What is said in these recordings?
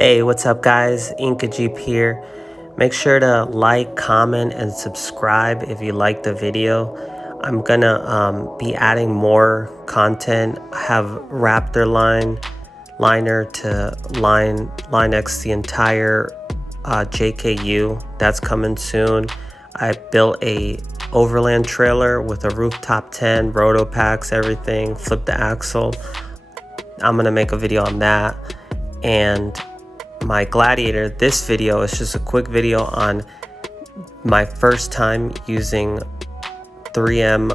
Hey, what's up guys? Inca Jeep here. Make sure to like, comment, and subscribe if you like the video. I'm gonna be adding more content. I have Raptor liner to Line-X the entire JKU. That's coming soon. I built a overland trailer with a rooftop tent, roto packs, everything, flip the axle. I'm gonna make a video on that. And my Gladiator, this video is just a quick video on my first time using 3M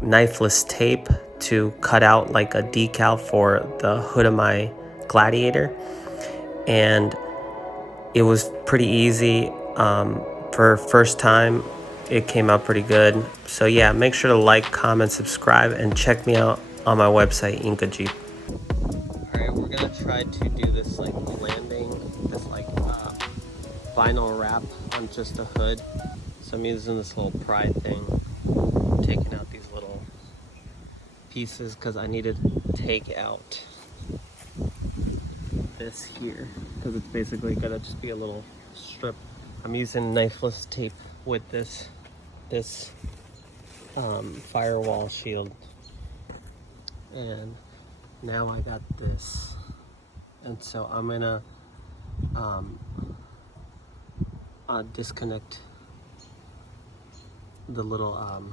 knifeless tape to cut out like a decal for the hood of my Gladiator, and it was pretty easy. For first time it came out pretty good. So yeah, make sure to like, comment, subscribe, and check me out on my website, Inca Jeep. Alright, we're gonna try to do this like landing, this like vinyl wrap on just a hood. So I'm using this little pry thing, taking out these little pieces because I need to take out this here because it's basically gonna just be a little strip. I'm using knifeless tape with this firewall shield, and now I got this, and so I'm gonna disconnect the little I'm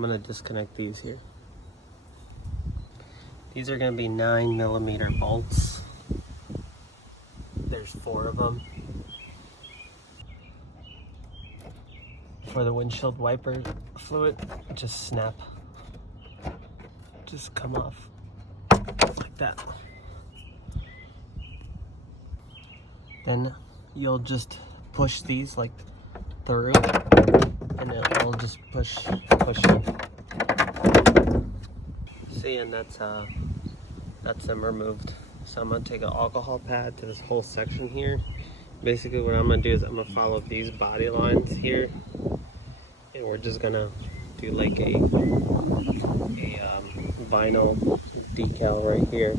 gonna disconnect these here. These are gonna be 9mm bolts. There's 4 of them. For the windshield wiper fluid, just come off like that. Then you'll just push these like through, and it'll just push in. See, and that's them removed. So I'm gonna take an alcohol pad to this whole section here. Basically what I'm gonna do is I'm gonna follow these body lines here, and we're just gonna do like a vinyl decal right here.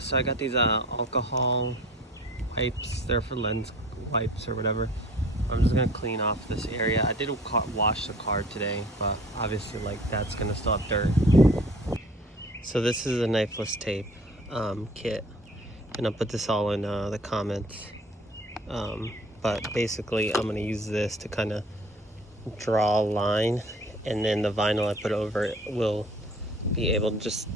So I got these alcohol wipes. They're for lens wipes or whatever. I'm just gonna clean off this area. I did wash the car today, but obviously like that's gonna still have dirt. So this is a knifeless tape kit, and I'll put this all in the comments. But basically I'm gonna use this to kind of draw a line, and then the vinyl I put over it will be able to just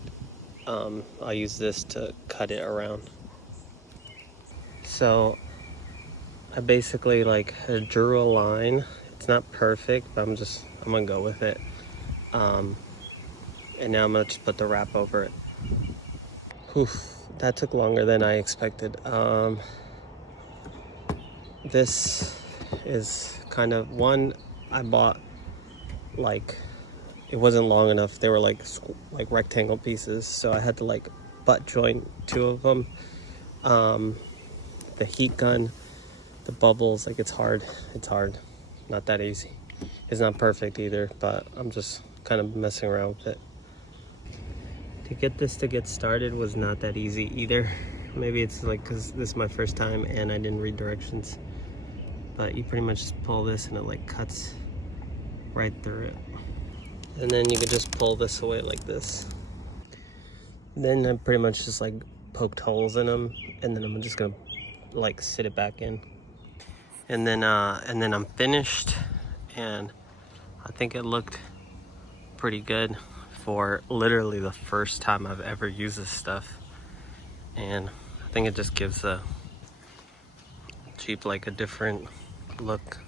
I'll use this to cut it around. So I basically like drew a line. It's not perfect, but I'm gonna go with it. And now I'm gonna just put the wrap over it. Oof, that took longer than I expected. This is kind of one I bought, like it wasn't long enough. They were like rectangle pieces, so I had to like butt joint 2 of them. The heat gun, the bubbles, like it's hard, not that easy. It's not perfect either, but I'm just kind of messing around with it. To get this to get started was not that easy either. Maybe it's like because this is my first time and I didn't read directions, but you pretty much just pull this and it like cuts right through it, and then you could just pull this away like this. Then I pretty much just like poked holes in them, and then I'm just gonna like sit it back in, and then I'm finished, and I think it looked pretty good for literally the first time I've ever used this stuff, and I think it just gives the Jeep like a different look.